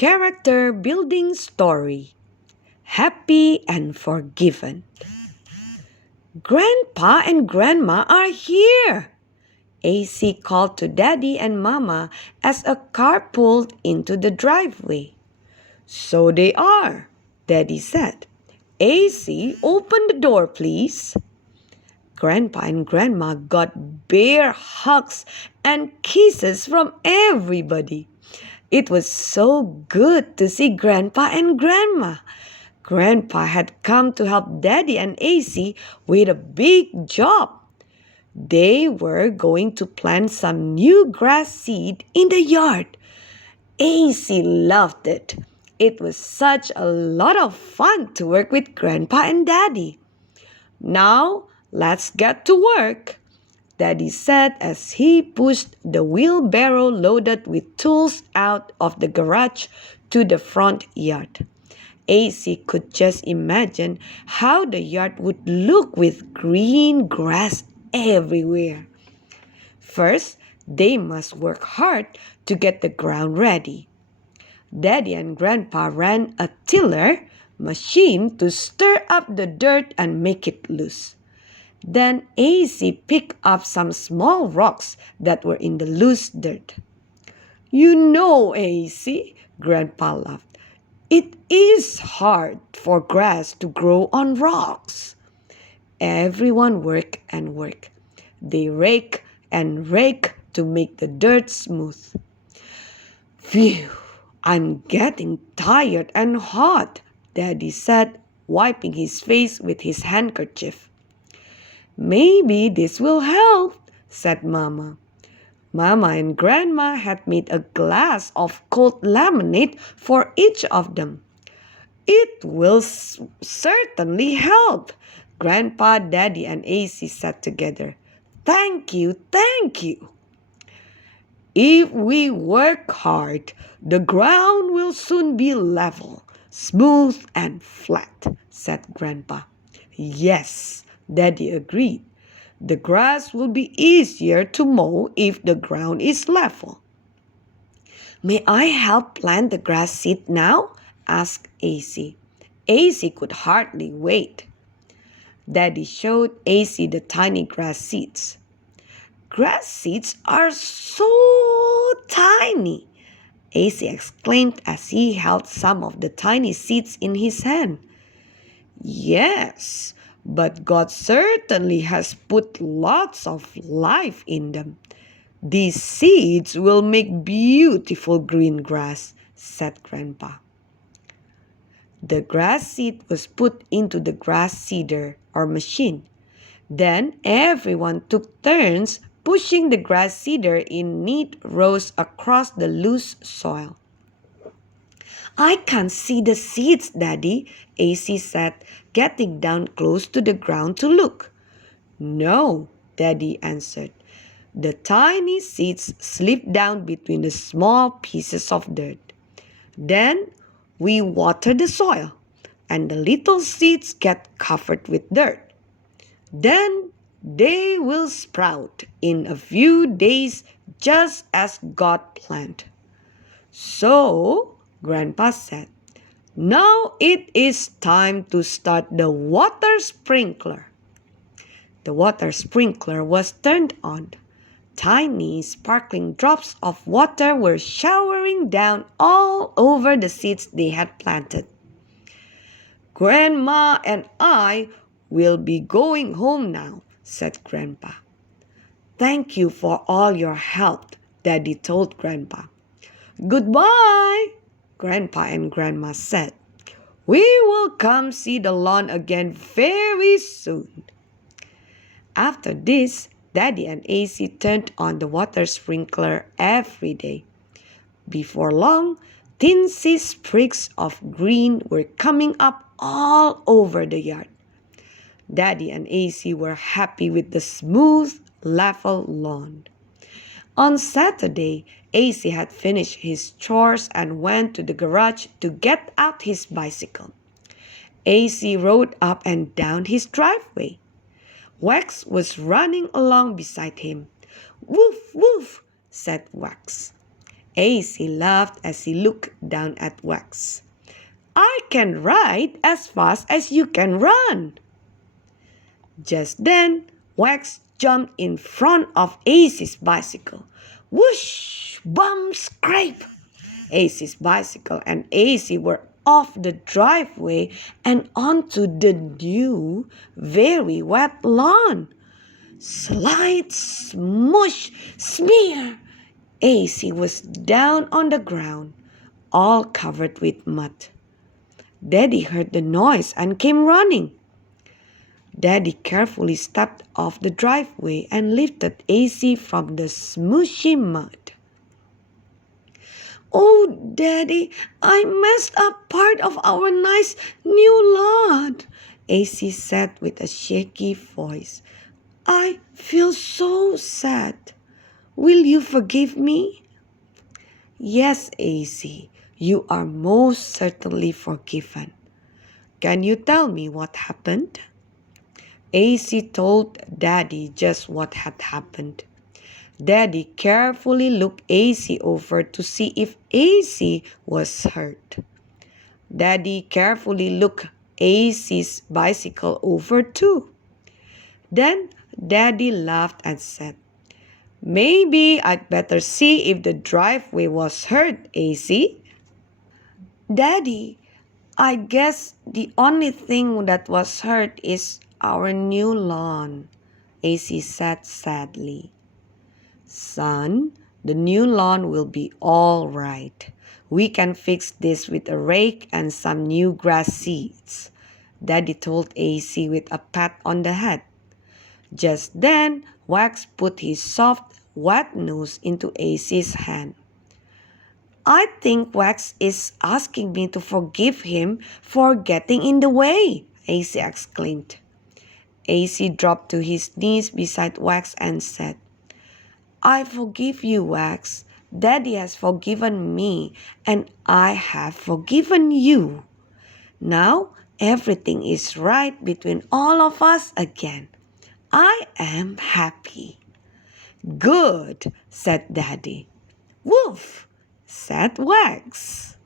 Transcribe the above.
Character building story. Happy and forgiven. Grandpa and Grandma are here. AC called to Daddy and Mama as a car pulled into the driveway. So they are, Daddy said. AC, open the door, please. Grandpa and Grandma got bear hugs and kisses from everybody. It was so good to see Grandpa and Grandma. Grandpa had come to help Daddy and AC with a big job. They were going to plant some new grass seed in the yard. AC loved it. It was such a lot of fun to work with Grandpa and Daddy. Now, let's get to work, Daddy said as he pushed the wheelbarrow loaded with tools out of the garage to the front yard. AC could just imagine how the yard would look with green grass everywhere. First, they must work hard to get the ground ready. Daddy and Grandpa ran a tiller machine to stir up the dirt and make it loose. Then AC picked up some small rocks that were in the loose dirt. You know, AC, Grandpa laughed. It is hard for grass to grow on rocks. Everyone worked and worked. They rake and rake to make the dirt smooth. Phew, I'm getting tired and hot, Daddy said, wiping his face with his handkerchief. Maybe this will help, said Mama. Mama and Grandma had made a glass of cold lemonade for each of them. It will certainly help, Grandpa, Daddy, and AC said together. Thank you, thank you. If we work hard, the ground will soon be level, smooth, and flat, said Grandpa. Yes, Daddy agreed. The grass will be easier to mow if the ground is level. May I help plant the grass seed now? Asked AC. AC could hardly wait. Daddy showed AC the tiny grass seeds. Grass seeds are so tiny, AC exclaimed as he held some of the tiny seeds in his hand. Yes, but God certainly has put lots of life in them. These seeds will make beautiful green grass, said Grandpa. The grass seed was put into the grass seeder or machine. Then everyone took turns pushing the grass seeder in neat rows across the loose soil. I can't see the seeds, Daddy, AC said, getting down close to the ground to look. No, Daddy answered. The tiny seeds slip down between the small pieces of dirt. Then we water the soil, and the little seeds get covered with dirt. Then they will sprout in a few days just as God planned. So, Grandpa said, now it is time to start the water sprinkler. The water sprinkler was turned on. Tiny sparkling drops of water were showering down all over the seeds they had planted. Grandma and I will be going home now, said Grandpa. Thank you for all your help, Daddy told Grandpa. Goodbye, Grandpa and Grandma said. We will come see the lawn again very soon. After this, Daddy and AC turned on the water sprinkler every day. Before long, teensy sprigs of green were coming up all over the yard. Daddy and AC were happy with the smooth, level lawn. On Saturday, AC had finished his chores and went to the garage to get out his bicycle. AC rode up and down his driveway. Wax was running along beside him. Woof, woof, said Wax. AC laughed as he looked down at Wax. I can ride as fast as you can run. Just then, Wax jumped in front of AC's bicycle. Whoosh! Bum! Scrape! AC's bicycle and AC were off the driveway and onto the new, very wet lawn. Slide, smush, smear! AC was down on the ground, all covered with mud. Daddy heard the noise and came running. Daddy carefully stepped off the driveway and lifted AC from the smushy mud. Oh, Daddy, I messed up part of our nice new lawn, AC said with a shaky voice. I feel so sad. Will you forgive me? Yes, AC, you are most certainly forgiven. Can you tell me what happened? AC told Daddy just what had happened. Daddy carefully looked AC over to see if AC was hurt. Daddy carefully looked AC's bicycle over too. Then Daddy laughed and said, Maybe I'd better see if the driveway was hurt, AC. Daddy, I guess the only thing that was hurt is our new lawn, AC said sadly. Son, the new lawn will be all right. We can fix this with a rake and some new grass seeds, Daddy told AC with a pat on the head. Just then, Wax put his soft, wet nose into AC's hand. I think Wax is asking me to forgive him for getting in the way, AC exclaimed. AC dropped to his knees beside Wax and said, I forgive you, Wax. Daddy has forgiven me, and I have forgiven you. Now everything is right between all of us again. I am happy. Good, said Daddy. Woof, said Wax.